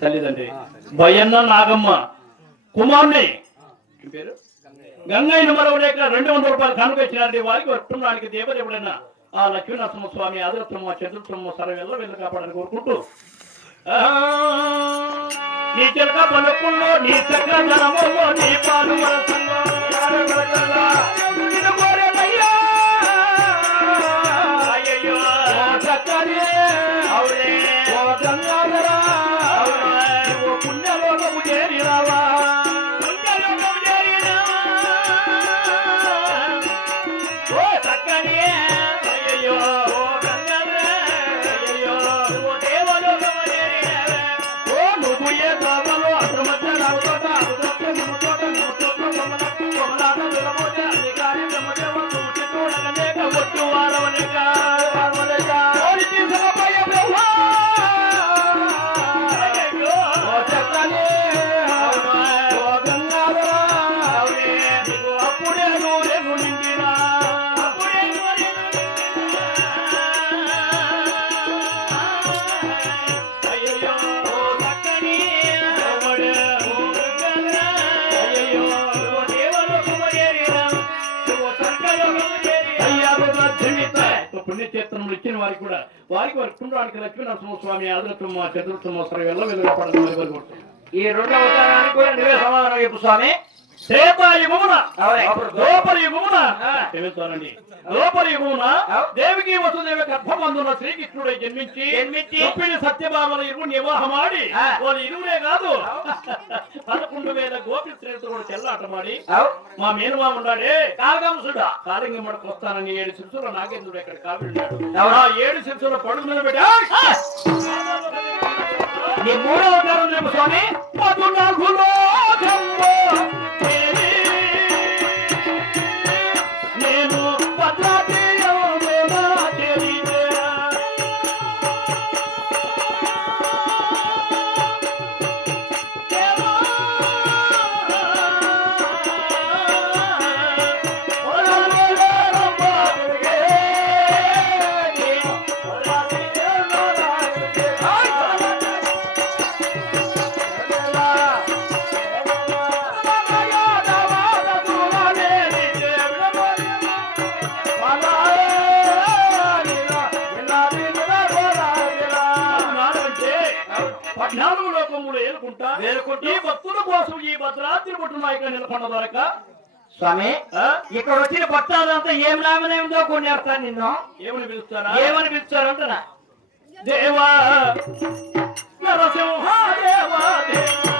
తల్లిదండ్రి భయన్న నాగమ్మ కుమారుని పేరు గంగయ్య మరవలేక 200 రూపాయలు కానుక ఇచ్చినారండి. వారికి వర్తండానికి దేవదేవుడన్న ఆ లక్ష్మీనరసింహ స్వామి ఆదరత్వము చతుర్థము సరవెల్ల వెళ్ళ కాపాడని కోరుకుంటూ నీ చెక్క పలుకుల్లో నీ చెక్క జనముల్లో నీ పాలు పుణ్యలోకము చేరి రావా పుణ్యచేతనములు ఇచ్చిన వారికి కూడా వారికి కుండ్రానికి లక్ష్మీనరసింహ స్వామి ఆదరత్వము చతుర్థము సరవెల్ల వెలుగు పడడం వారి ఈ 2వ అవతారానికి కూడా నువ్వే సమాధానం చెప్పు స్వామి. త్రేతాయుగమున ద్రౌపదయుగమున క్షమించాలండి ద్రౌపదయుగమున దేవికి వసుదేవి గర్భమందున శ్రీకృష్ణుడై జన్మించి రుక్మిణి సత్యభామల ఇరువుని వివాహమాడి వాళ్ళు ఇరువురే కాదు 11,000 గోపి స్త్రీలతో కూడా చెల్లాటమాడి మా మేనమా ఉన్నాడే కాళింగముడా కాళింగమ్మడికి వస్తానని 7 శిరసుల నాగేంద్రుడు ఇక్కడ కావిడాడు. ఆ 7 శిరసుల పడుగు మీద పెట్టా నీ 3వ అవతారం రేపు స్వామి 14 ఈ భక్తుల కోసం ఈ భద్రాద్రి పట్టు నాయకులు నిలబడిన దొరక స్వామి ఇక్కడ వచ్చిన భక్తాలంతా ఏం నామనే ఉందో కొన్ని అర్థాలు నిన్ను ఏమని పిలుస్తారంటున్నా దేవా నరసింహ దేవా దేవా